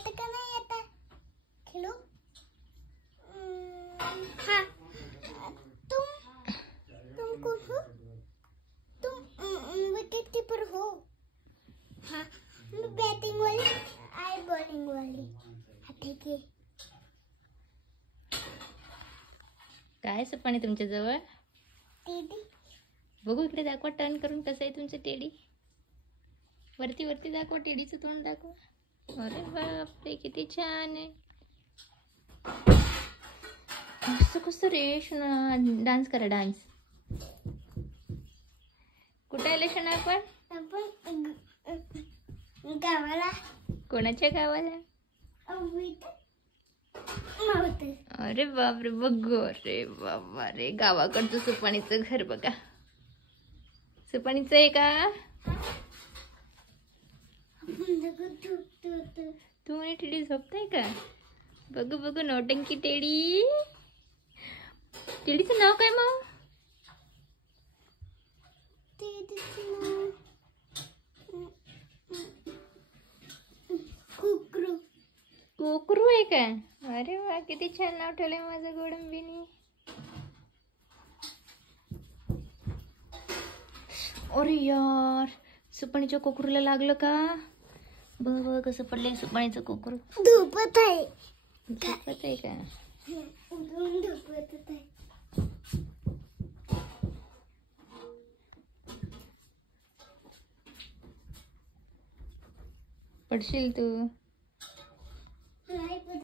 येतं का नाही येतं खेळू? हाँ तुम कौन हो? तुम विकेट कीपर हो? हाँ मैं बैटिंग वाली आई बॉलिंग वाली. ठीक आहे. काय सपाने तुमच्या जवळ? टेडी. बघू इकडे दाखवा टर्न करून कसं आहे तुमचं टेडी. वरती वरती दाखवा टेडीचं तोंड दाखवा. अरे बापरे किती छान आहे. कसं कसं रे शोना. डान्स करा डान्स. कुठे आले शोना आपण? गावाला. कोणाच्या गावाला? अरे बापरे बघ. अरे बाबा रे गावाकडचं सुपाणीचं घर बघा. सुपाणीचं आहे का? तू आणि टेडी झोपताय का? बघू बघू नौटंकी टेडी. टेडीचं नाव काय मग? कोकरू आहे का? अरे वा किती छान नाव ठेवलंय माझं गोडंबीनी. अरे यार सुपाणीच्या कोकरूला लागलं का? बघ कसं पडलंय सुपाणीचं कोकरू. धुपत आहे. झोपत आहे का? धुपत आहे. पडशील तू.